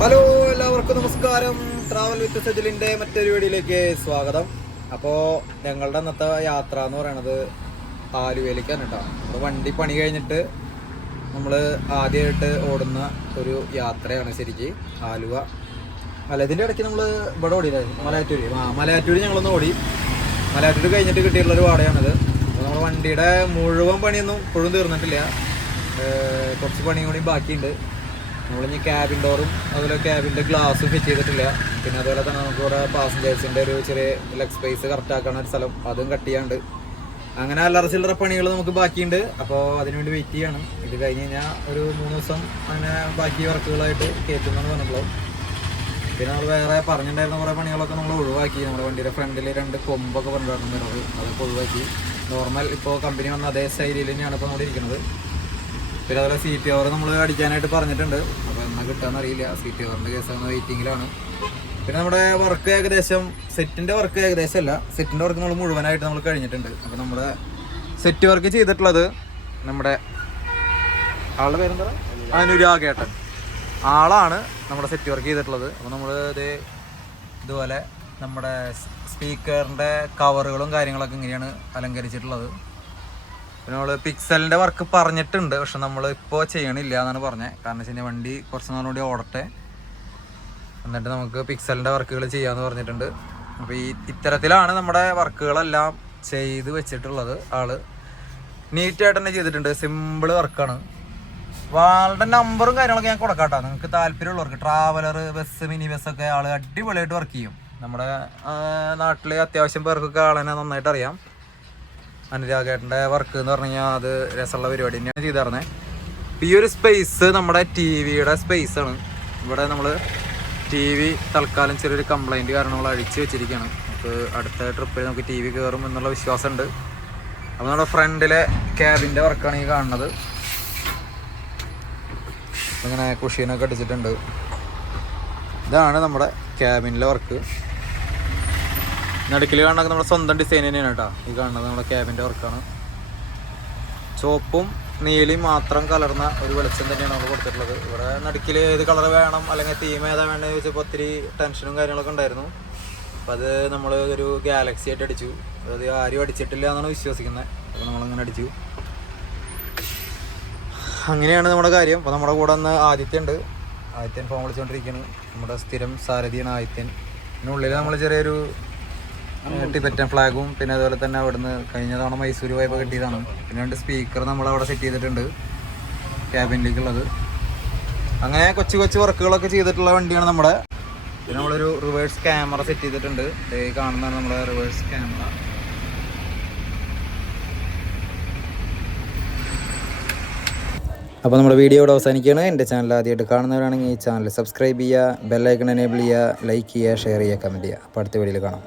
Hello, എല്ലാവർക്കും നമസ്കാരം. Travel with സജിലിൻ്റെ മറ്റൊരു വീഡിയോയിലേക്ക് സ്വാഗതം. അപ്പോൾ ഞങ്ങളുടെ അന്നത്തെ യാത്ര എന്ന് പറയണത് ആലുവയിലേക്കാണ് കേട്ടോ. നമ്മുടെ വണ്ടി പണി കഴിഞ്ഞിട്ട് നമ്മൾ ആദ്യമായിട്ട് ഓടുന്ന ഒരു യാത്രയാണ് ശരിക്ക് ആലുവ. അല്ല, ഇതിൻ്റെ ഇടയ്ക്ക് നമ്മൾ ഇവിടെ ഓടിയില്ലായിരുന്നു, മലയാറ്റൂര് ഞങ്ങളൊന്ന് ഓടി. മലയാറ്റൂർ കഴിഞ്ഞിട്ട് കിട്ടിയിട്ടുള്ളൊരു വാടകയാണിത്. അപ്പോൾ നമ്മുടെ വണ്ടിയുടെ മുഴുവൻ പണിയൊന്നും ഇപ്പോഴും തീർന്നിട്ടില്ല, കുറച്ച് പണിയും കൂടി ബാക്കിയുണ്ട്. നമ്മളിനി ക്യാബിൻ ഡോറും അതുപോലെ ക്യാബിൻ്റെ ഗ്ലാസും ഫിറ്റ് ചെയ്തിട്ടില്ല. പിന്നെ അതുപോലെ തന്നെ നമുക്കിവിടെ പാസഞ്ചേഴ്സിൻ്റെ ഒരു ചെറിയ ലെഗ് സ്പേസ് കറക്റ്റ് ആക്കുന്ന ഒരു സ്ഥലം അതും കട്ട് ചെയ്യാണ്ട്. അങ്ങനെ അല്ലറ ചില്ലറ പണികൾ നമുക്ക് ബാക്കിയുണ്ട്. അപ്പോൾ അതിനുവേണ്ടി വെയിറ്റ് ചെയ്യണം. ഇത് കഴിഞ്ഞ് കഴിഞ്ഞാൽ ഒരു 3 ദിവസം അങ്ങനെ ബാക്കി വർക്കുകളായിട്ട് കയറ്റുമെന്നാണ് പറഞ്ഞപ്പോൾ. പിന്നെ നമ്മൾ വേറെ പറഞ്ഞിട്ടുണ്ടായിരുന്ന കുറേ പണികളൊക്കെ നമ്മൾ ഒഴിവാക്കി. നമ്മുടെ വണ്ടിയുടെ ഫ്രണ്ടിൽ 2 കൊമ്പൊക്കെ പറഞ്ഞിട്ടുണ്ടായിരുന്നു മിറർ, അതൊക്കെ ഒഴിവാക്കി. നോർമൽ ഇപ്പോൾ കമ്പനി വന്ന അതേ ശൈലിയിൽ തന്നെയാണ് ഇപ്പോൾ നമ്മൾ ഇരിക്കുന്നത്. പിന്നെ അതുപോലെ സീറ്റ് കവർ നമ്മൾ അടിക്കാനായിട്ട് പറഞ്ഞിട്ടുണ്ട്. അപ്പോൾ എന്നാൽ കിട്ടാമെന്ന് അറിയില്ല. സീറ്റ് കവറിൻ്റെ കേസാണ്, വെയിറ്റിങ്ങിലാണ്. പിന്നെ നമ്മുടെ വർക്ക് ഏകദേശം സെറ്റിൻ്റെ വർക്ക് ഏകദേശം അല്ല, സെറ്റിൻ്റെ വർക്ക് നമ്മൾ മുഴുവനായിട്ട് നമ്മൾ കഴിഞ്ഞിട്ടുണ്ട്. അപ്പോൾ നമ്മുടെ സെറ്റ് വർക്ക് ചെയ്തിട്ടുള്ളത് നമ്മുടെ ആളുടെ പേരെന്താ, അനുരാഗേട്ടൻ ആളാണ് നമ്മുടെ സെറ്റ് വർക്ക് ചെയ്തിട്ടുള്ളത്. അപ്പോൾ നമ്മൾ ഇതുപോലെ നമ്മുടെ സ്പീക്കറിൻ്റെ കവറുകളും കാര്യങ്ങളൊക്കെ ഇങ്ങനെയാണ് അലങ്കരിച്ചിട്ടുള്ളത്. പിന്നെ നമ്മൾ പിക്സലിൻ്റെ വർക്ക് പറഞ്ഞിട്ടുണ്ട്, പക്ഷെ നമ്മൾ ഇപ്പോൾ ചെയ്യണില്ല എന്നാണ് പറഞ്ഞത്. കാരണം വെച്ച് കഴിഞ്ഞാൽ വണ്ടി കുറച്ച് നാളുകൂടി ഓടട്ടെ, എന്നിട്ട് നമുക്ക് പിക്സലിൻ്റെ വർക്കുകൾ ചെയ്യാമെന്ന് പറഞ്ഞിട്ടുണ്ട്. അപ്പോൾ ഇത്തരത്തിലാണ് നമ്മുടെ വർക്കുകളെല്ലാം ചെയ്ത് വെച്ചിട്ടുള്ളത്. ആള് നീറ്റായിട്ട് തന്നെ ചെയ്തിട്ടുണ്ട്, സിമ്പിൾ വർക്കാണ്. ആളുടെ നമ്പറും കാര്യങ്ങളൊക്കെ ഞാൻ കൊടുക്കാട്ടോ, നിങ്ങൾക്ക് താല്പര്യമുള്ളവർക്ക്. ട്രാവലർ, ബസ്, മിനി ബസ്സൊക്കെ ആൾ അടിപൊളിയായിട്ട് വർക്ക് ചെയ്യും. നമ്മുടെ നാട്ടിൽ അത്യാവശ്യം പേർക്കൊക്കെ ആളെ നന്നായിട്ട് അറിയാം. അനുരാഗേട്ടൻ്റെ വർക്ക് എന്ന് പറഞ്ഞു കഴിഞ്ഞാൽ അത് രസമുള്ള പരിപാടി തന്നെയാണ് ചെയ്തിരുന്നത്. ഈ ഒരു സ്പേസ് നമ്മുടെ TV-യുടെ സ്പേസാണ്. ഇവിടെ നമ്മൾ TV തൽക്കാലം ചെറിയൊരു കംപ്ലൈൻറ്റ് കാരണം നമ്മൾ അഴിച്ച് വെച്ചിരിക്കുകയാണ്. നമുക്ക് അടുത്ത ട്രിപ്പിൽ നമുക്ക് TV കയറും എന്നുള്ള വിശ്വാസമുണ്ട്. അപ്പോൾ നമ്മുടെ ഫ്രണ്ടിലെ ക്യാബിൻ്റെ വർക്കാണ് ഈ കാണുന്നത്. അങ്ങനെ കുഷീനൊക്കെ അടിച്ചിട്ടുണ്ട്. ഇതാണ് നമ്മുടെ ക്യാബിനിലെ വർക്ക്. നടുക്കിൽ കാണുന്നത് നമ്മുടെ സ്വന്തം ഡിസൈൻ തന്നെയാണ് കേട്ടോ. ഈ കാണുന്നത് നമ്മുടെ ക്യാബിൻ്റെ വർക്കാണ്. ചുവപ്പും നീലയും മാത്രം കലർന്ന ഒരു വെളിച്ചം തന്നെയാണ് നമ്മൾ കൊടുത്തിട്ടുള്ളത്. ഇവിടെ നടുക്കിൽ ഏത് കളർ വേണം അല്ലെങ്കിൽ തീം ഏതാ വേണ്ടതെന്ന് ചോദിച്ചപ്പോൾ ഒത്തിരി ടെൻഷനും കാര്യങ്ങളൊക്കെ ഉണ്ടായിരുന്നു. അപ്പോൾ അത് നമ്മൾ ഒരു ഗാലക്സി ആയിട്ട് അടിച്ചു. അത് ആരും അടിച്ചിട്ടില്ല എന്നാണ് വിശ്വസിക്കുന്നത്. അപ്പോൾ നമ്മളങ്ങനെ അടിച്ചു. അങ്ങനെയാണ് നമ്മുടെ കാര്യം. അപ്പോൾ നമ്മുടെ കൂടെ ഒന്ന് ആദിത്യൻ ഫോൺ വിളിച്ചുകൊണ്ടിരിക്കുകയാണ്. നമ്മുടെ സ്ഥിരം സാരഥിയാണ് ആദിത്യൻ. ഇതിനുള്ളിൽ നമ്മൾ ചെറിയൊരു ടിബറ്റൻ ഫ്ലാഗും പിന്നെ അതുപോലെ തന്നെ അവിടുന്ന് കഴിഞ്ഞ തവണ മൈസൂർ പോയപ്പോൾ കിട്ടിയതാണ്. പിന്നെ 2 സ്പീക്കർ നമ്മളവിടെ സെറ്റ് ചെയ്തിട്ടുണ്ട് ക്യാബിനിലേക്കുള്ളത്. അങ്ങനെ കൊച്ചു വർക്കുകളൊക്കെ ചെയ്തിട്ടുള്ള വണ്ടിയാണ് നമ്മുടെ. പിന്നെ നമ്മളൊരു റിവേഴ്സ് ക്യാമറ സെറ്റ് ചെയ്തിട്ടുണ്ട്. കാണുന്നതാണ് നമ്മുടെ റിവേഴ്സ് ക്യാമറ. അപ്പോൾ നമ്മുടെ വീഡിയോ ഇവിടെ അവസാനിക്കുകയാണ്. എൻ്റെ ചാനൽ ആദ്യമായിട്ട് കാണുന്നവരാണെങ്കിൽ ഈ ചാനൽ സബ്സ്ക്രൈബ് ചെയ്യുക, ബെല്ലൈക്കൺ എനേബിൾ ചെയ്യുക, ലൈക്ക് ചെയ്യുക, ഷെയർ ചെയ്യുക, കമൻറ്റ് ചെയ്യുക. അപ്പോൾ അടുത്ത വീഡിയോയിൽ കാണാം.